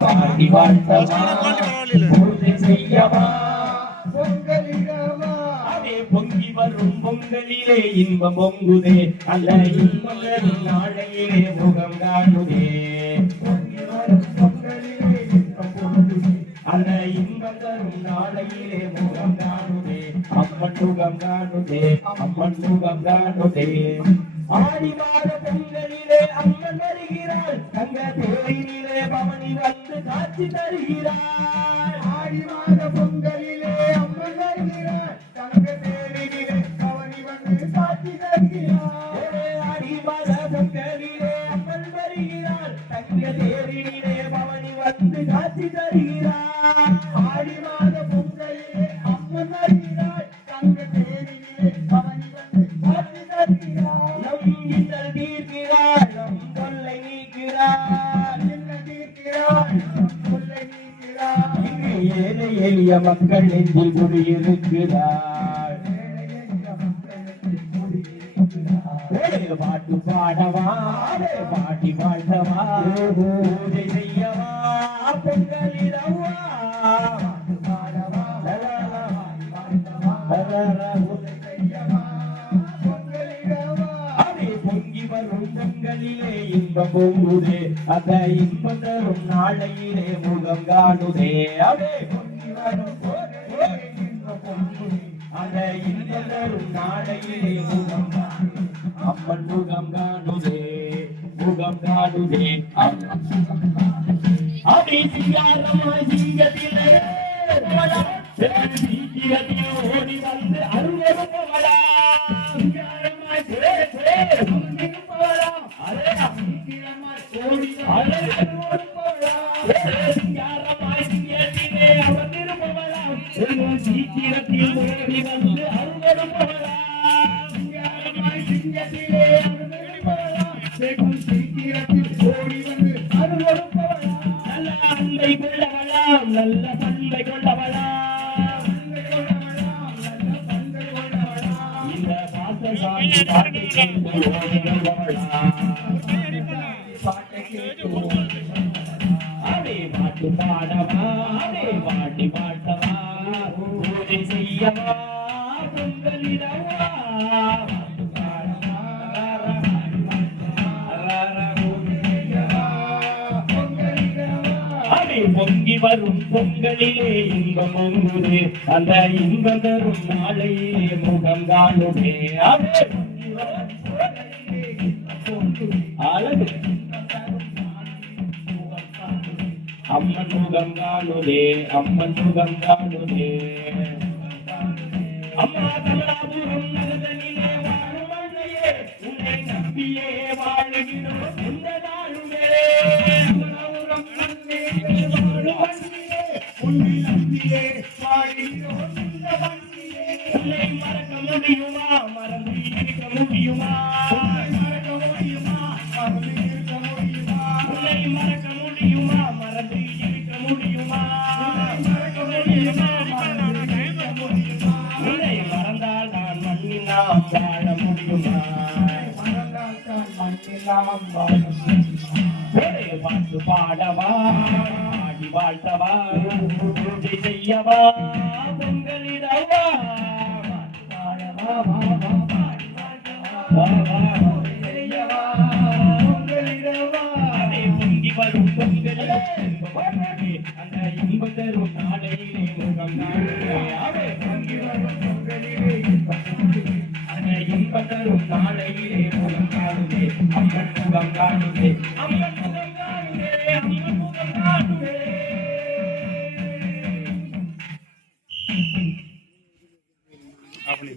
பாடி வாழ்த்தவா பூஜை செய்யவா பொங்கலிடவா அதே பொங்கி வரும் பொங்கலிலே இன்பம் பொங்குதே அந்த இன்பம் வரும் நாளையிலே முகம் காணுதே பொங்கி வரும் பொங்கலிலே இன்பம் பொங்குதே அந்த இன்பம் தரும் நாளையிலே முகம் காணுதே அம்மன் முகம் காணுதே அம்மன் முகம் காணுதே ஆடி மாத பொங்கலிலே அம்மன் வருகிறாள் தங்க தேரிலே பவனி வந்து காட்சி தருகிறாள் ஆடி மாத பொங்கலிலே அம்மன் வருகிறாள் தங்க தேரிலே பவனி வந்து காட்சி தருகிறாள் ஆடி மாத பொங்கலிலே அம்மன் வருகிறாள் தங்க தேரிலே பவனி வந்து காட்சி தருகிறாள் ஆடி மாத பொங்கலிலே அம்மன் வருகிறாள் தங்க தேரிலே பவனி வந்து காட்சி தருகிறாள் ஏழை எளிய மக்கள் நெஞ்சில் குடியிருக்கிறார் பாட்டு பாடவா பாட்டி வாழ்த்தவா பூஜை செய்யவா பொங்கலிடவா பாடவா பொங்கி வரும் பொங்கலிலே இன்பம் பொங்குதே அந்த இன்பம் தரும் நாளையிலே முகம் காணுதே அவே பொங்கி வரும் இன்பம் பொங்குதே அந்த இன்பம் தரும் நாளையிலே முகம் காணுதே அம்மன் முகம் காணுதே முகம் காணுதே அவே சிங்காரமாய் சிங்கத்திலே ஓடி வந்து அருள்வா சீக்கிரத்தில் ஓடி வந்து நல்ல அன்பை கொள்ளவளாம் நல்ல பண்பை கொள்ளவளாம் இந்த பாசசாமி பாட்டை கேட்டு அடே பாட்டு பாடவா அடே பாட்டி பாட்டவா பூஜை செய்யவா பொங்கலிடவா பொங்கி வரும் பொங்கலிலே இன்பம் பொங்குதே அந்த இன்பம் தரும் நாளையிலே முகம் காணுதே அம்மன் முகம் காணுதே அம்மன் முகம் காணுதே அம்மா கமலாபுரம் நகரிலே வாழும் அன்னையே உன்னை நம்பியே வாழுகிறோம் இந்த நாளுமே உன்னை நம்பியே வாழுகிறோம் இந்த வண்டியே உன்னை மறக்க முடியுமா மறந்து இருக்க முடியுமா மறக்க முடியுமா மறந்து இருக்க முடியுமா உன்னை மறக்க முடியுமா மறந்து இருக்க முடியுமா மறக்க முடியுமா மறந்து இருக்க முடியுமா உன்னை மறந்தால் நான் மண்ணிலாம் வாழ முடியுமா மறந்தால் நான் மண்ணிலாம் வாழ முடியுமா பாட்டு பாடவா பாடி வாழ்த்தவா பூஜை செய்யவா பொங்கலிடவா பாடவா பாடி வாழ்த்தவா செய்யவா பொங்கலிடவா அதே பொங்கி வரும் பொங்கலிலே அந்த இன்பம் தரும் நாளையிலே முகம் காணுதே அதே பொங்கி வரும் பொங்கலிலே அந்த இன்பம் தரும் நாளையிலே முகம் காணுதே அம்மன் முகம் காணுதே அம்மன் முகம் காணுதே அம்மன் முகம் காணுதே அப்படி